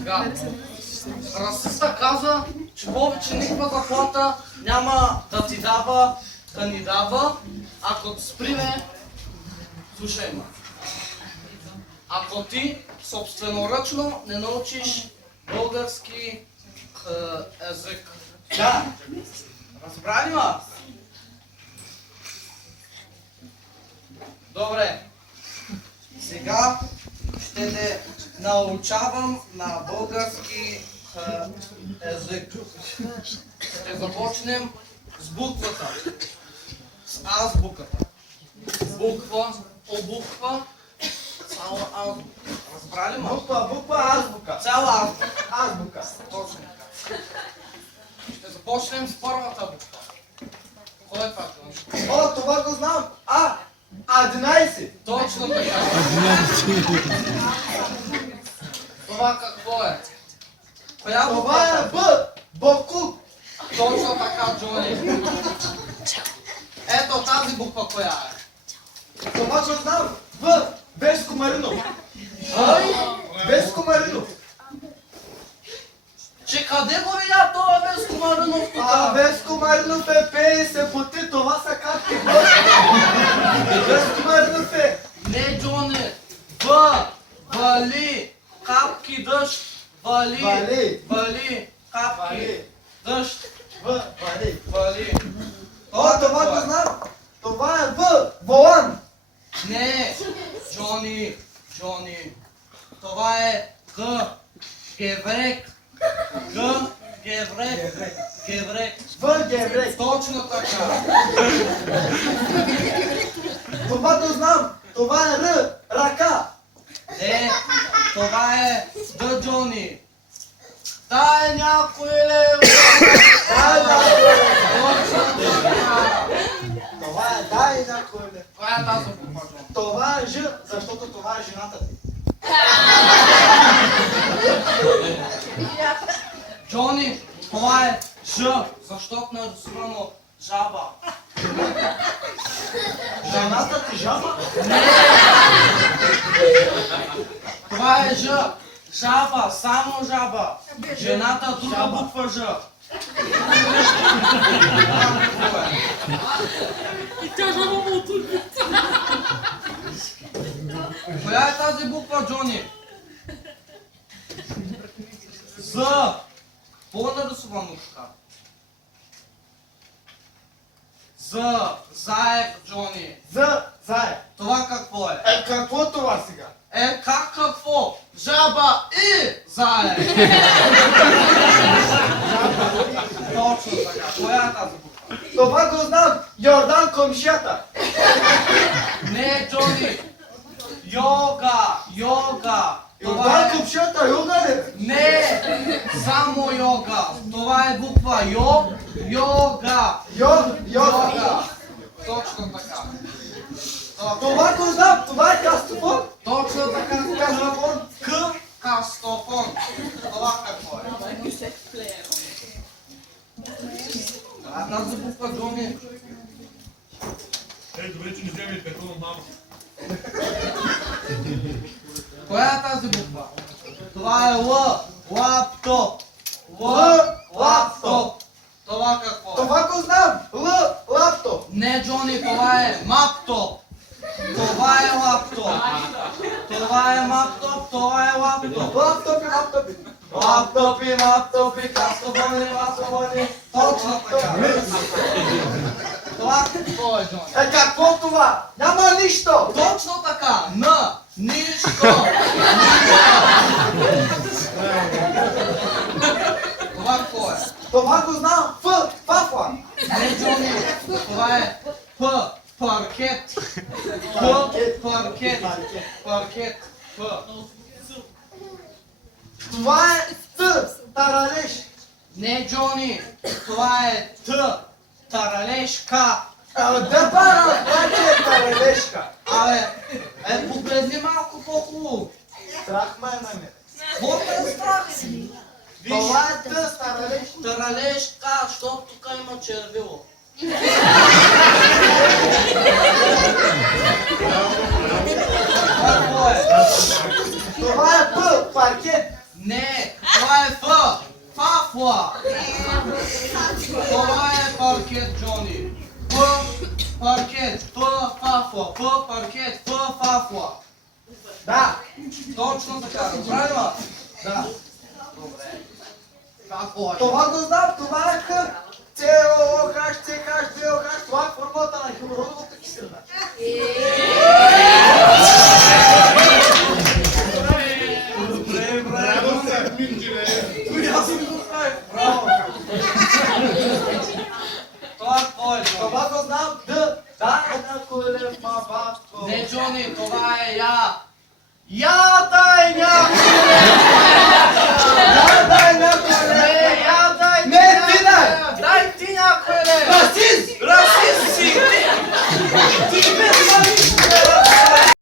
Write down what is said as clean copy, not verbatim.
Сега, расиста каза, че повече никаква заплата няма да ти дава, да ни дава, ако ти сприме, слушай ме, ако ти собственоръчно не научиш български език. Да, разбрали ме? Добре, сега ще те научавам на български език. Ще започнем с буквата, с азбуката. Буква, обуква, цяла азбука. Разбрали ме? Буква, азбука. Цяла азбука. Азбука. Точно така. Ще започнем с първата буква. Кой е това? О, това го знам. 11. Точно така. Това какво е? Коя Това буква е Б. Боклук. Точно така, Джони. Ето тази буква коя е? Това го знам. В. Веско Маринов. Веско Маринов. Че къде го видя това Веско Маринов тук? Веско Маринов е пее и се поти. Това са капки. Веско Маринов е. Не, Джони. Вали, капки дъжд. Вали, капки дъжд. Вали. Това го знам. Това е В. Волан. Не, Джони. Това е геврек. Геврек. В. Геврек. Точно така. Това го знам. Това е Р. Ръка. Не, това е Д, Джони. Дай някой лева. Точно така. Това е дай някой лев. Коя е тази буква, Джони? Това е Ж, защото това е жената ти. Джони, това е Ж, защото нарисувано жаба. Жената ти жаба? Това е Ж. Жаба, само жаба. Жената друга буква Ж. Коя е тази буква, Джони? З. Какво е нарисувано така? Заек, Джони. Зае. Това какво е? Какво това сега? Как какво? Жаба и заек. Точно така. Коя е тази буква? Това го знам. Йордан комшията. Не, Джони. Йога. Йордан комшията, йога ли? Не, само йога. Това е буква йога. Йога. Точно така. Това го знам. Това е кастофон. Точно така. Кастофон. Кастофон. Това какво е? Тази буква, Джони. Добре, че не вземе и петно от мама. Коя е тази буква? Това е лаптоп. Лаптоп. Това какво е? Това го знам. Лаптоп. Не, Джони, това е маптоп. Това е лаптоп. Това е маптоп, това е лаптоп. Лаптопи, кастофони. Точно така. Това какво е, Джони? Какво това? Няма нищо. Точно така. Нищо. Това какво е? Това го знам. Фафа. Не, Джони, това е паркет. Паркет. Това е таралеш. Не, Джони, това е таралешка. Да пара, е таралешка. Погледни малко по-хубаво. Страх ме е на мен. Какво те страх? Това е таралеш. Таралешка, защото тук има червило. Какво е? Това е паркет. Не, фафла, П паркет, Ф фафла. Да. Точно така, правилно? Да. Фафла. Това го знам, това е Х. ЦОХ, ЦХ, ДОХ, това е формата на хлородовата киселина. Браво се, Минчеле! Ами аз си го знаех. Браво. Това е твоето. Това го знам, Д. Да, една коле, ба. Не, Джони, това е я. Я дай някой! Да, дай някой Не, лев. я дай! Не, ти дай! Дай ти някой лев! Расист! Расист си! Ти бе